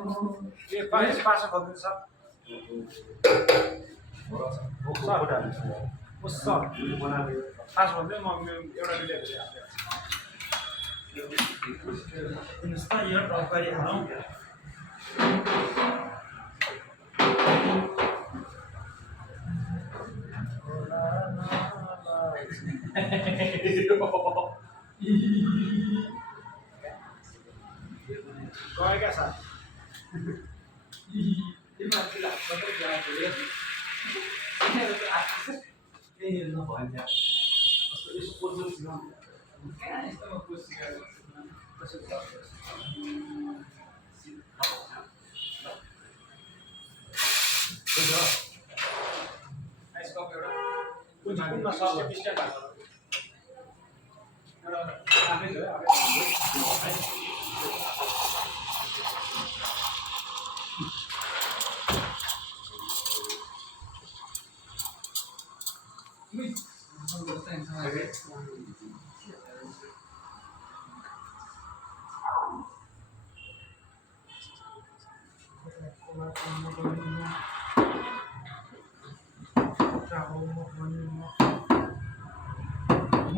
ये पास खोल्नु sir sir pass भन्दै म एउटा भिडियो हेरिहाल्छु दिनुहोस् न यो ड्रप गरिहालौँ गएका छ कुनमा सर्छ डिस्टर्ब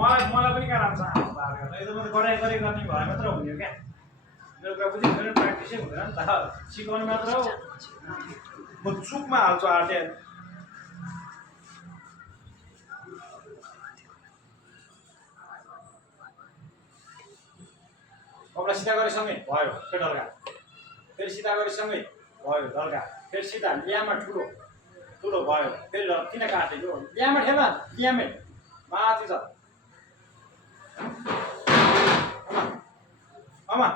मलाई पनि काम छ एकदमै गराइ गर्ने भए मात्र हुने हो क्या बेलुका पनि प्र्याक्टिसै हुँदैन नि त सिकाउनु मात्र हो म चुकमा हाल्छु आँटे कपडा सिधा गरेसँगै भयो फेरि ढल्का फेरि सिधा गरेसँगै भयो ढल्का फेरि सिधा ल्यामा ठुलो ठुलो भयो फेरि किन काटेको ल्यामा ठेला ल्यामै माथि छ अमा